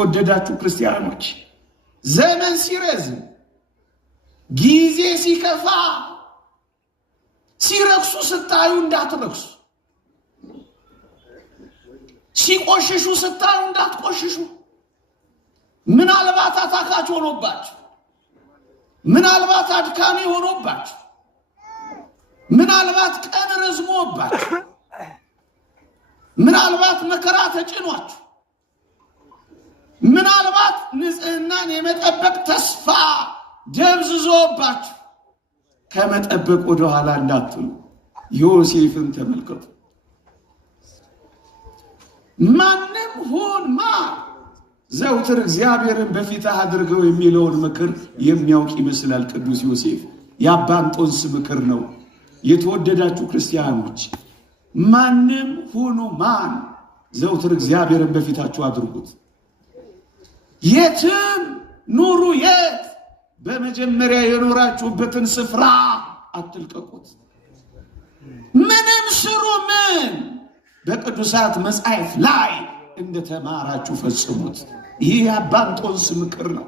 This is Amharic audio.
ተወደዳችሁ ክርስቲያኖች ዘመን ሲረዝም ጊዜ ሲከፋ ሲረክሱ ስታዩ እንዳትረክሱ ሲቆሽሹ ስታዩ እንዳትቆሽሹ ምናልባት አታካች ሆኖባችሁ ምናልባት አድካሚ ሆኖባችሁ ምናልባት ቀን ረዝሞባችሁ ምናልባት መከራ ተጭኗችሁ ምናልባት ንጽህናን የመጠበቅ ተስፋ ደብዝዞባችሁ ከመጠበቅ ወደ ኋላ እንዳትሉ ዮሴፍን ተመልከቱ። ማንም ሁን ዘውትር እግዚአብሔርን በፊትህ አድርገው የሚለውን ምክር የሚያውቅ ይመስላል ቅዱስ ዮሴፍ። የአባ እንጦንስ ምክር ነው። የተወደዳችሁ ክርስቲያኖች ማንም ሁኑ ዘውትር እግዚአብሔርን በፊታችሁ አድርጉት። የትም ኑሩ የት በመጀመሪያ የኖራችሁበትን ስፍራ አትልቀቁት። ምንም ስሩ በቅዱሳት መጻሕፍት ላይ እንደተማራችሁ ፈጽሙት። ይህ የአባ እንጦንስ ምክር ነው።